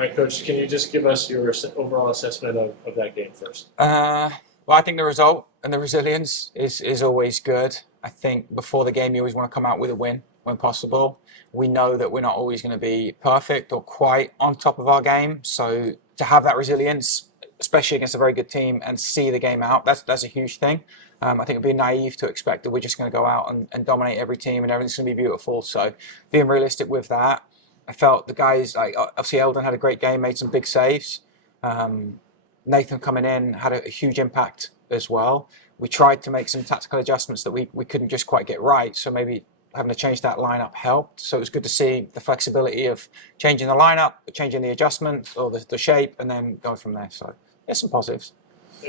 All right, Coach, can you just give us your overall assessment of that game first? Well, I think the result and the resilience is always good. I think before the game, you always want to come out with a win when possible. We know that we're not always going to be perfect or quite on top of our game. So to have that resilience, especially against a very good team, and see the game out, that's a huge thing. I think it'd be naive to expect that we're just going to go out and dominate every team and everything's going to be beautiful. So being realistic with that, I felt the guys, like obviously Eldon had a great game, made some big saves. Um, Nathan coming in had a huge impact as well. We tried to make some tactical adjustments that we couldn't just quite get right. So maybe having to change that lineup helped. So it was good to see the flexibility of changing the lineup, changing the adjustment or the shape, and then going from there. So there's some positives.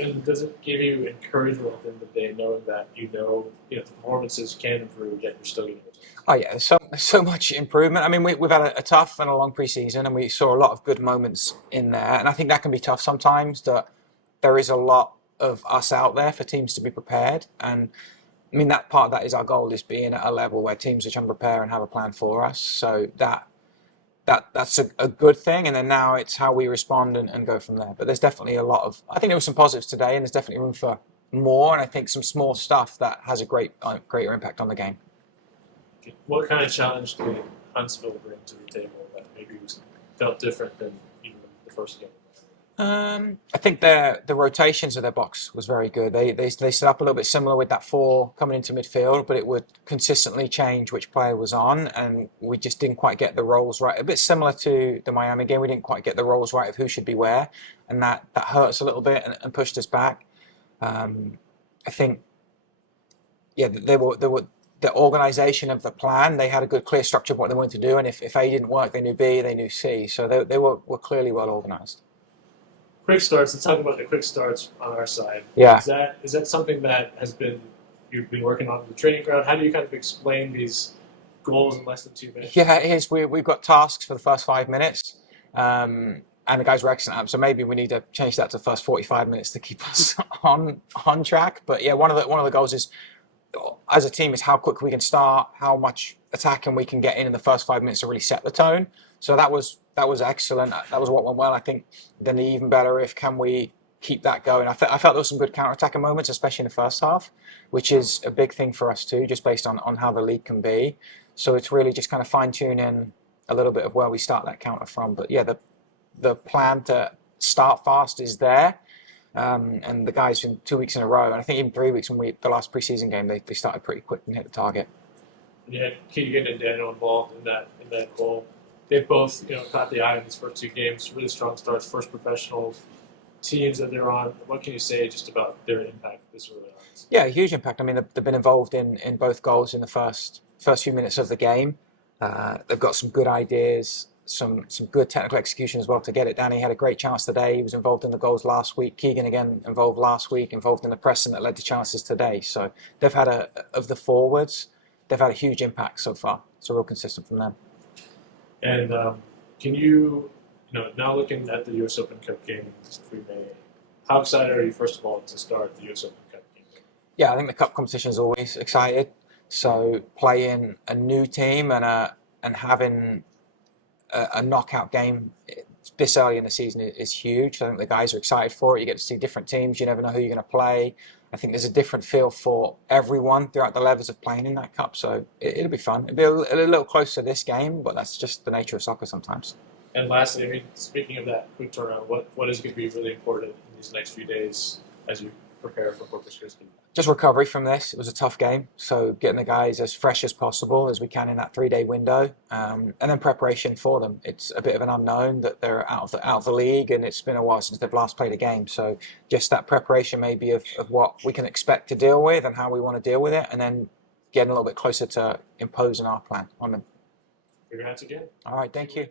And does it give you encouragement at the end of the day, knowing that the performances can improve, yet you're still getting results? Oh yeah, so much improvement. I mean, we've had a tough and a long preseason, and we saw a lot of good moments in there. And I think that can be tough sometimes. That there is a lot of us out there for teams to be prepared. And I mean, that part of that is our goal, is being at a level where teams are trying to prepare and have a plan for us. So that's a good thing. And then now it's how we respond and go from there. But there's definitely a lot of, I think there was some positives today, and there's definitely room for more. And I think some small stuff that has a greater impact on the game. What kind of challenge did Huntsville bring to the table that maybe felt different than even the first game? I think the rotations of their box was very good. They set up a little bit similar with that four coming into midfield, but it would consistently change which player was on, and we just didn't quite get the roles right. A bit similar to the Miami game, we didn't quite get the roles right of who should be where, and that hurts a little bit and pushed us back. I think, yeah, they were the organisation of the plan. They had a good, clear structure of what they wanted to do, and if A didn't work, they knew B, they knew C. So they were clearly well organised. Quick starts. Let's talk about the quick starts on our side. Yeah. Is that something that you've been working on in the training ground? How do you kind of explain these goals in less than 2 minutes? Yeah, it is. We've got tasks for the first 5 minutes, and the guys were excellent at them. So maybe we need to change that to the first 45 minutes to keep us on track. But yeah, one of the goals is, as a team, is how quick we can start, how much attacking we can get in the first 5 minutes to really set the tone. So that was excellent. That was what went well. I think then the even better if can we keep that going. I felt there was some good counter-attacking moments, especially in the first half, which is a big thing for us too, just based on how the league can be. So it's really just kind of fine-tuning a little bit of where we start that counter from. But yeah, the plan to start fast is there. And the guys in 2 weeks in a row, and I think even 3 weeks when the last preseason game, they started pretty quick and hit the target. Yeah, Keegan and Daniel involved in that goal. They've both caught the eye in these first two games. Really strong starts, first professional teams that they're on. What can you say just about their impact this early on? Yeah, a huge impact. I mean, they've been involved in both goals in the first few minutes of the game. They've got some good ideas, some good technical execution as well to get it. Danny had a great chance today. He was involved in the goals last week. Keegan again involved last week, involved in the pressing that led to chances today. So they've had of the forwards, they've had a huge impact so far. It's real consistent from them. And can you, now looking at the U.S. Open Cup game, if we may, how excited are you, first of all, to start the U.S. Open Cup game? Yeah, I think the cup competition is always excited. So playing a new team and having a knockout game this early in the season is huge. I think the guys are excited for it. You get to see different teams. You never know who you're going to play. I think there's a different feel for everyone throughout the levels of playing in that cup. So it'll be fun. It'll be a little closer to this game, but that's just the nature of soccer sometimes. And lastly, I mean, speaking of that quick turnaround, what is going to be really important in these next few days as you prepare for Corpus Christi? Just recovery from this. It was a tough game, so getting the guys as fresh as possible as we can in that 3-day window, and then preparation for them. It's a bit of an unknown that they're out of the league, and it's been a while since they've last played a game. So just that preparation maybe of what we can expect to deal with and how we want to deal with it, and then getting a little bit closer to imposing our plan on them. Congrats again. All right, thank you.